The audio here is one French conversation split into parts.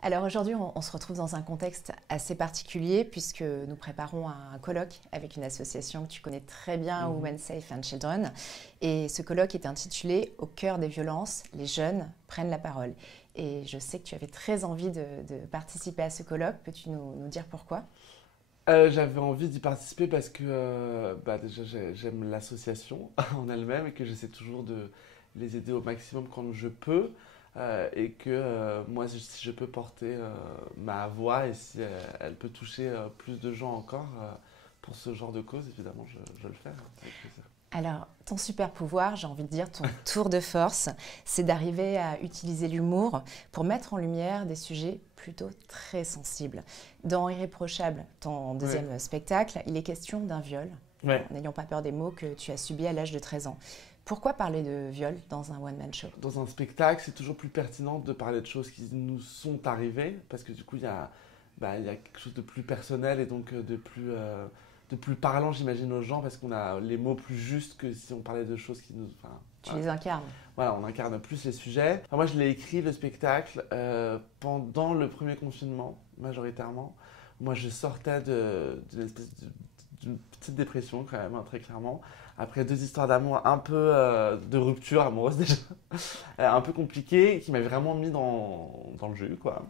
Alors aujourd'hui, on se retrouve dans un contexte assez particulier puisque nous préparons un colloque avec une association que tu connais très bien, Mhm. Women Safe and Children. Et ce colloque est intitulé Au cœur des violences, les jeunes prennent la parole. Et je sais que tu avais très envie de participer à ce colloque. Peux-tu nous dire pourquoi? J'avais envie d'y participer parce que déjà j'aime l'association en elle-même et que j'essaie toujours de les aider au maximum quand je peux et que moi si je peux porter ma voix et si elle peut toucher plus de gens encore pour ce genre de cause, évidemment je le fais, hein, avec plaisir. Alors, ton super pouvoir, j'ai envie de dire ton tour de force, c'est d'arriver à utiliser l'humour pour mettre en lumière des sujets plutôt très sensibles. Dans Irréprochable, ton Ouais, deuxième spectacle, il est question d'un viol, ouais. n'ayant pas peur des mots, que tu as subi à l'âge de 13 ans. Pourquoi parler de viol dans un one-man show? Dans un spectacle, c'est toujours plus pertinent de parler de choses qui nous sont arrivées parce que du coup il y a quelque chose de plus personnel et donc de plus parlant, j'imagine, aux gens, parce qu'on a les mots plus justes que si on parlait de choses qui nous... Enfin, Tu voilà. les incarnes. Voilà, on incarne plus les sujets. Enfin, moi, je l'ai écrit, le spectacle, pendant le premier confinement, majoritairement. Moi, je sortais d'une espèce d'une petite dépression, quand même, hein, très clairement. Après deux histoires d'amour, un peu de rupture amoureuse déjà, un peu compliquées, qui m'avaient vraiment mis dans le jus, quoi.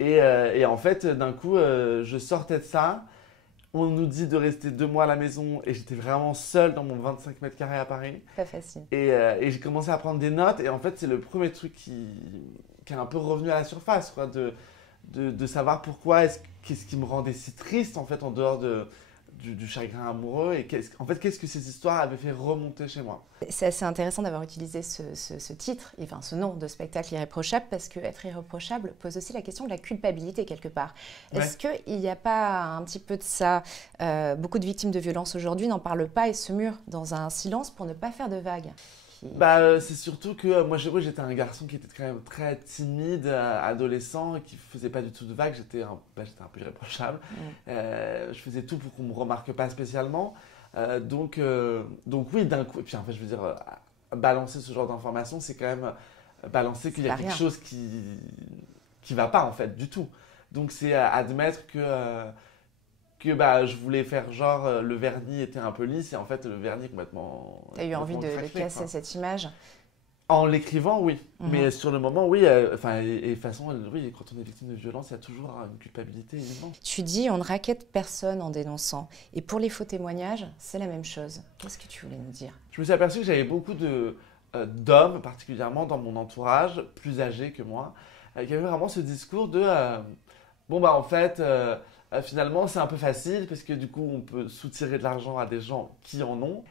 Et en fait, d'un coup, je sortais de ça. On nous dit de rester 2 mois à la maison et j'étais vraiment seul dans mon 25 mètres carrés à Paris. Pas facile. Et j'ai commencé à prendre des notes et en fait c'est le premier truc qui est un peu revenu à la surface, quoi, de savoir pourquoi, qu'est-ce qui me rendait si triste en fait en dehors du chagrin amoureux et en fait qu'est-ce que ces histoires avaient fait remonter chez moi. C'est assez intéressant d'avoir utilisé ce titre, et enfin ce nom de spectacle irréprochable, parce que être irréprochable pose aussi la question de la culpabilité quelque part. Ouais. Est-ce qu'il n'y a pas un petit peu de ça? Beaucoup de victimes de violences aujourd'hui n'en parlent pas et se murent dans un silence pour ne pas faire de vagues. C'est surtout que moi j'étais un garçon qui était quand même très timide, adolescent, et qui faisait pas du tout de vagues. J'étais un peu irréprochable. Mm. Je faisais tout pour qu'on me remarque pas spécialement. Donc oui, d'un coup. Et puis en fait, je veux dire, balancer ce genre d'informations, c'est quand même balancer C'est qu'il y a pas quelque rien. chose qui va pas en fait du tout. Donc c'est admettre que je voulais faire genre le vernis était un peu lisse et en fait le vernis est Tu as eu envie complètement de craquelé, casser quoi. cette image. En l'écrivant, oui. Mhm. Mais sur le moment, oui. Enfin, et de toute façon, oui, quand on est victime de violence, il y a toujours une culpabilité immense. Tu dis on ne raquette personne en dénonçant. Et pour les faux témoignages, c'est la même chose. Qu'est-ce que tu voulais nous dire? Je me suis aperçu que j'avais beaucoup d'hommes, particulièrement dans mon entourage, plus âgés que moi, qui avaient vraiment ce discours de bon, bah, en fait, finalement, c'est un peu facile parce que du coup, on peut soutirer de l'argent à des gens qui en ont.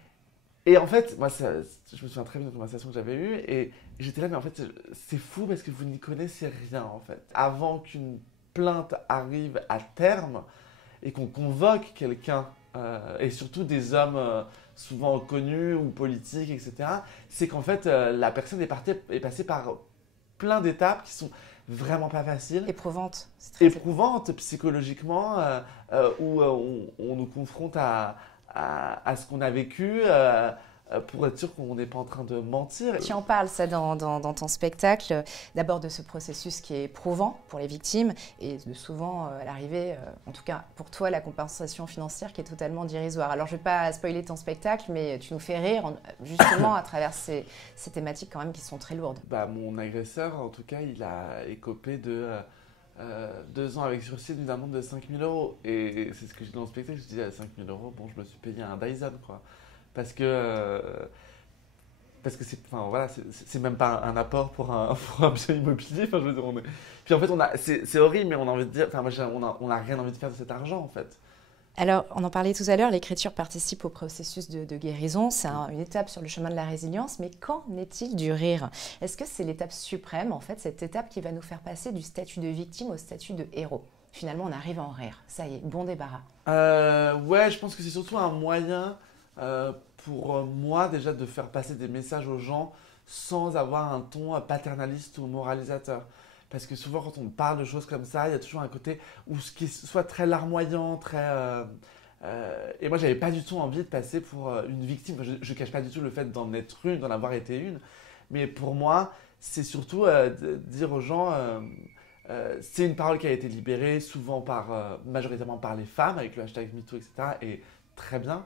Et en fait, je me souviens très bien d'une conversation que j'avais eue et j'étais là, mais en fait, c'est fou parce que vous n'y connaissez rien en fait. Avant qu'une plainte arrive à terme et qu'on convoque quelqu'un, et surtout des hommes souvent connus ou politiques, etc., c'est qu'en fait, la personne est passée par plein d'étapes qui sont vraiment pas faciles, Éprouvante. C'est très éprouvant. éprouvantes psychologiquement, où on nous confronte à ce qu'on a vécu pour être sûr qu'on n'est pas en train de mentir. Tu en parles, ça, dans ton spectacle, d'abord de ce processus qui est éprouvant pour les victimes et de souvent, à l'arrivée, en tout cas pour toi, la compensation financière qui est totalement dérisoire. Alors, je ne vais pas spoiler ton spectacle, mais tu nous fais rire justement à travers ces thématiques quand même qui sont très lourdes. Mon agresseur, en tout cas, il a écopé de 2 ans avec sursis d'une amende de 5 000 euros. Et c'est ce que j'ai dit dans le spectacle, je disais à 5 000 euros, bon, je me suis payé un Dyson, quoi. Parce que, euh, parce que c'est, enfin, voilà, c'est même pas un apport pour pour un bien immobilier. Enfin, je veux dire, puis en fait, c'est horrible, mais on a envie de dire, enfin, on a rien envie de faire de cet argent, en fait. Alors, on en parlait tout à l'heure, l'écriture participe au processus de guérison. C'est une étape sur le chemin de la résilience, mais qu'en est-il du rire? Est-ce que c'est l'étape suprême, en fait, cette étape qui va nous faire passer du statut de victime au statut de héros? Finalement, on arrive à en rire. Ça y est, bon débarras. Ouais, je pense que c'est surtout un moyen pour moi déjà de faire passer des messages aux gens sans avoir un ton paternaliste ou moralisateur. Parce que souvent quand on parle de choses comme ça, il y a toujours un côté où ce qui est soit très larmoyant, et moi j'avais pas du tout envie de passer pour une victime. Enfin, je cache pas du tout le fait d'en être une, d'en avoir été une. Mais pour moi, c'est surtout de dire aux gens C'est une parole qui a été libérée souvent majoritairement par les femmes avec le hashtag MeToo, etc. Et très bien.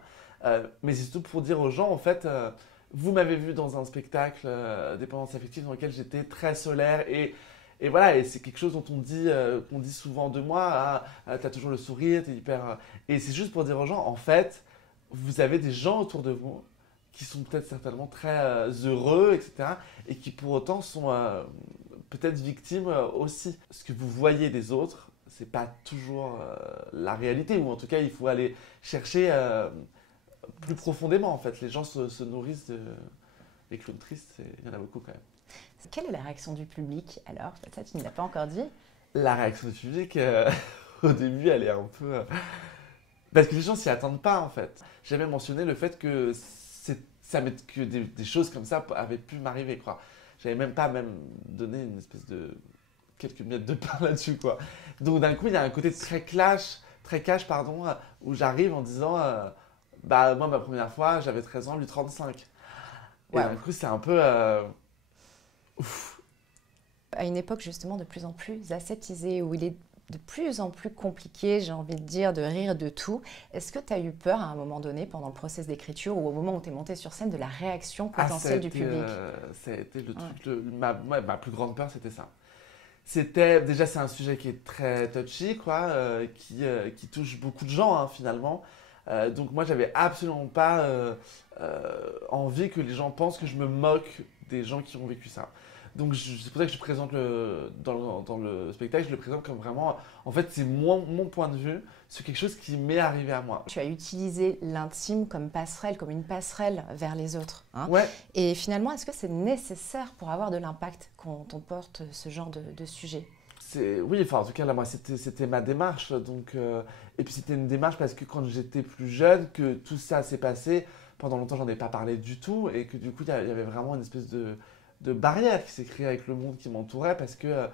Mais c'est surtout pour dire aux gens, en fait, vous m'avez vu dans un spectacle dépendance affective dans lequel j'étais très solaire et voilà, et c'est quelque chose dont qu'on dit souvent de moi, t'as toujours le sourire, t'es hyper... Et c'est juste pour dire aux gens, en fait, vous avez des gens autour de vous qui sont peut-être certainement très heureux, etc. Et qui pour autant sont peut-être victimes aussi. Ce que vous voyez des autres, c'est pas toujours la réalité, ou en tout cas, il faut aller chercher plus profondément, en fait. Les gens se nourrissent des clowns tristes, il y en a beaucoup quand même. Quelle est la réaction du public alors? Ça, tu ne l'as pas encore dit. La réaction du public, au début, elle est un peu... parce que les gens s'y attendent pas, en fait. J'ai même mentionné le fait que, que des choses comme ça avaient pu m'arriver, quoi. J'avais même pas donné une espèce de... quelques miettes de pain là-dessus, quoi. Donc d'un coup, il y a un côté très cash, pardon, où j'arrive en disant... bah, moi, ma première fois, j'avais 13 ans, lui 35. Et d'un coup, c'est un peu... ouf. À une époque justement de plus en plus ascétisée, où il est de plus en plus compliqué, j'ai envie de dire, de rire de tout, est-ce que tu as eu peur à un moment donné, pendant le process d'écriture, ou au moment où tu es montée sur scène, de la réaction potentielle du public? Ça a été le truc... ma plus grande peur, c'était ça. Déjà, c'est un sujet qui est très touchy, quoi, qui touche beaucoup de gens, hein, finalement. Donc moi, j'avais absolument pas envie que les gens pensent que je me moque des gens qui ont vécu ça. Donc c'est pour ça que je présente dans le spectacle, je le présente comme vraiment, en fait, c'est mon point de vue sur quelque chose qui m'est arrivé à moi. Tu as utilisé l'intime comme passerelle, comme une passerelle vers les autres. Hein. Ouais. Et finalement, est-ce que c'est nécessaire pour avoir de l'impact quand on porte ce genre de sujet? Oui, enfin en tout cas là moi c'était ma démarche donc et puis c'était une démarche parce que quand j'étais plus jeune que tout ça s'est passé pendant longtemps j'en ai pas parlé du tout et que du coup il y avait vraiment une espèce de barrière qui s'est créée avec le monde qui m'entourait parce que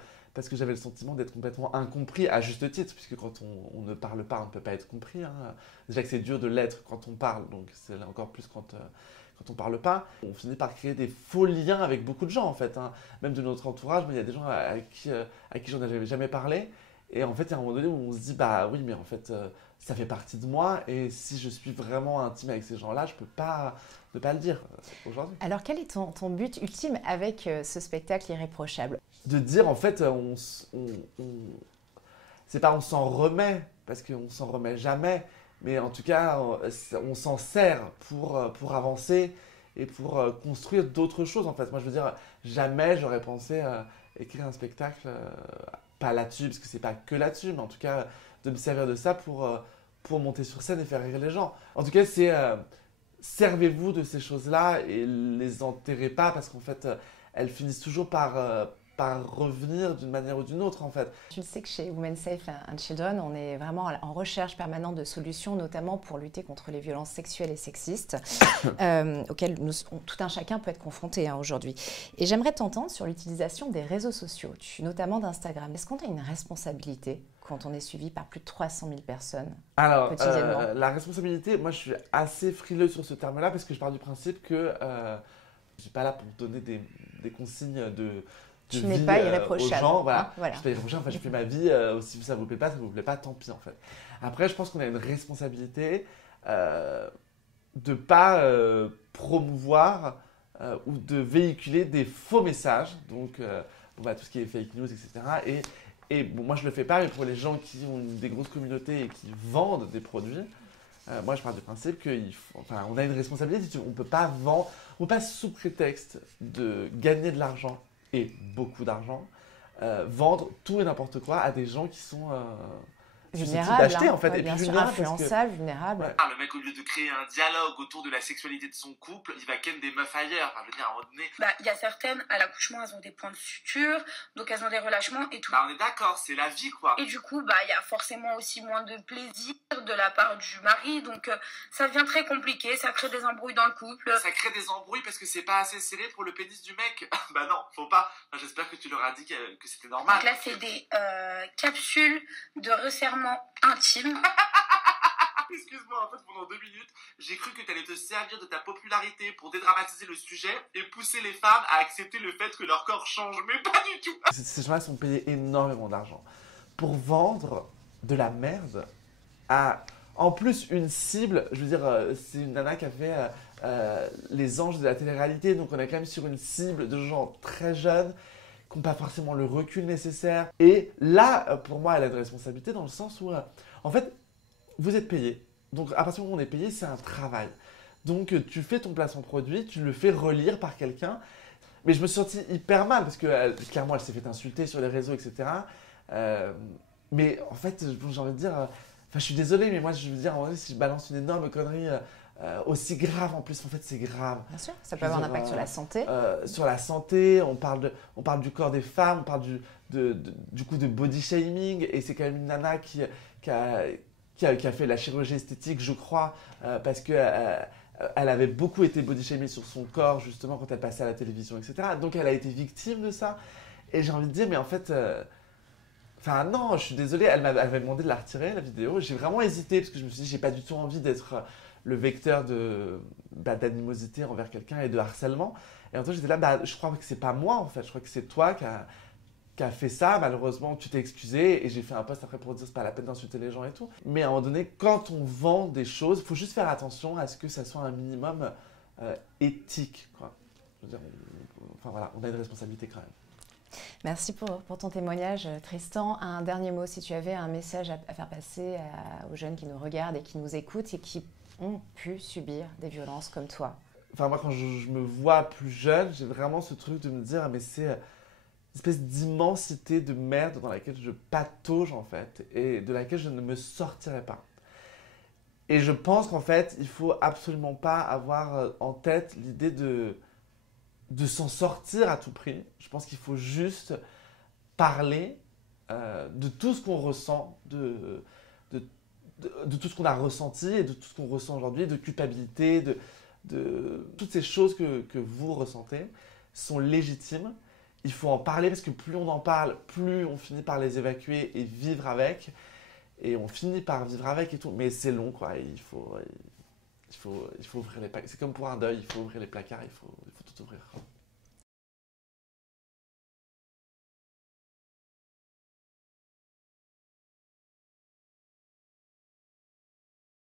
j'avais le sentiment d'être complètement incompris à juste titre puisque quand on ne parle pas on ne peut pas être compris hein. Déjà que c'est dur de l'être quand on parle donc c'est encore plus quand on parle pas, on finit par créer des faux liens avec beaucoup de gens en fait, hein. Même de notre entourage, il y a des gens à qui j'en avais jamais parlé. Et en fait, il y a un moment donné où on se dit, bah oui, mais en fait, ça fait partie de moi. Et si je suis vraiment intime avec ces gens-là, je peux pas ne pas le dire aujourd'hui. Alors, quel est ton but ultime avec ce spectacle irréprochable? De dire, en fait, c'est pas on s'en remet, parce qu'on s'en remet jamais. Mais en tout cas, on s'en sert pour avancer et pour construire d'autres choses. En fait, moi, je veux dire, jamais j'aurais pensé écrire un spectacle, pas là-dessus, parce que c'est pas que là-dessus, mais en tout cas, de me servir de ça pour monter sur scène et faire rire les gens. En tout cas, c'est servez-vous de ces choses-là et les enterrez pas, parce qu'en fait, elles finissent toujours par revenir d'une manière ou d'une autre en fait. Tu le sais que chez Women Safe and Children, on est vraiment en recherche permanente de solutions, notamment pour lutter contre les violences sexuelles et sexistes, auxquelles tout un chacun peut être confronté hein, aujourd'hui. Et j'aimerais t'entendre sur l'utilisation des réseaux sociaux, notamment d'Instagram. Est-ce qu'on a une responsabilité quand on est suivi par plus de 300 000 personnes quotidiennement? La responsabilité, moi je suis assez frileux sur ce terme-là parce que je pars du principe que je ne suis pas là pour donner des consignes de tu n'es pas irréprochable. Aux gens, voilà. Hein, voilà. Je suis pas irréprochable, enfin, je fais ma vie, si ça vous plaît pas, ça vous plaît pas, tant pis en fait. Après, je pense qu'on a une responsabilité de pas promouvoir ou de véhiculer des faux messages, donc tout ce qui est fake news, etc. Et bon, moi je le fais pas, mais pour les gens qui ont des grosses communautés et qui vendent des produits, moi je pars du principe qu'on a une responsabilité, on peut pas vendre, on peut pas sous prétexte de gagner de l'argent et beaucoup d'argent, vendre tout et n'importe quoi à des gens qui sont vulnérables, d'acheter en fait, ouais, et puis influençables, vulnérables. Ouais. Le mec, au lieu de créer un dialogue autour de la sexualité de son couple, il va ken des meufs ailleurs. Enfin, je veux dire, à un moment donné... il y a certaines, à l'accouchement, elles ont des points de suture, donc elles ont des relâchements et tout. On est d'accord, c'est la vie, quoi. Et du coup, il y a forcément aussi moins de plaisir de la part du mari, donc ça devient très compliqué, ça crée des embrouilles dans le couple. Ça crée des embrouilles parce que c'est pas assez serré pour le pénis du mec. Bah non, faut pas. Enfin, j'espère que tu leur as dit que c'était normal. Donc là, c'est des capsules de resserrement intime. Excuse-moi, en fait, pendant 2 minutes, j'ai cru que tu allais te servir de ta popularité pour dédramatiser le sujet et pousser les femmes à accepter le fait que leur corps change, mais pas du tout. Ces gens-là sont payés énormément d'argent pour vendre de la merde à, en plus, une cible. Je veux dire, c'est une nana qui a fait Les Anges de la télé-réalité, donc on est quand même sur une cible de gens très jeunes qui n'ont pas forcément le recul nécessaire. Et là, pour moi, elle a une responsabilité dans le sens où, en fait, vous êtes payé. Donc, à partir du moment où on est payé, c'est un travail. Donc, tu fais ton placement produit, tu le fais relire par quelqu'un. Mais je me suis senti hyper mal parce que, clairement, elle s'est fait insulter sur les réseaux, etc. Mais en fait, j'ai envie de dire, je suis désolé, mais moi, je veux dire, en vrai, si je balance une énorme connerie aussi grave, en plus, en fait, c'est grave. Bien sûr, ça peut avoir un impact sur la santé. Sur la santé, on parle du corps des femmes, on parle du coup de body shaming, et c'est quand même une nana qui a fait la chirurgie esthétique, je crois, parce que elle avait beaucoup été body shamée sur son corps, justement, quand elle passait à la télévision, etc. Donc, elle a été victime de ça. Et j'ai envie de dire, mais en fait, enfin, non, je suis désolé, elle m'avait demandé de la retirer, la vidéo. J'ai vraiment hésité, parce que je me suis dit, j'ai pas du tout envie d'être le vecteur d'animosité envers quelqu'un et de harcèlement. Et en même temps, j'étais là, je crois que c'est pas moi, en fait. Je crois que c'est toi qui a fait ça. Malheureusement, tu t'es excusé, et j'ai fait un post après pour dire c'est pas la peine d'insulter les gens et tout. Mais à un moment donné, quand on vend des choses, il faut juste faire attention à ce que ça soit un minimum éthique, quoi. Je veux dire, enfin voilà, on a une responsabilité quand même. Merci pour ton témoignage, Tristan. Un dernier mot, si tu avais un message à faire passer aux jeunes qui nous regardent et qui nous écoutent et qui ont pu subir des violences comme toi. Enfin, moi, quand je me vois plus jeune, j'ai vraiment ce truc de me dire, mais c'est une espèce d'immensité de merde dans laquelle je patauge, en fait, et de laquelle je ne me sortirai pas. Et je pense qu'en fait, il faut absolument pas avoir en tête l'idée de s'en sortir à tout prix. Je pense qu'il faut juste parler de tout ce qu'on ressent, de tout ce qu'on a ressenti et de tout ce qu'on ressent aujourd'hui, de culpabilité, de toutes ces choses que vous ressentez sont légitimes. Il faut en parler parce que plus on en parle, plus on finit par les évacuer et vivre avec. Et on finit par vivre avec et tout. Mais c'est long, quoi. Il faut ouvrir les placards. C'est comme pour un deuil, il faut ouvrir les placards, il faut tout ouvrir.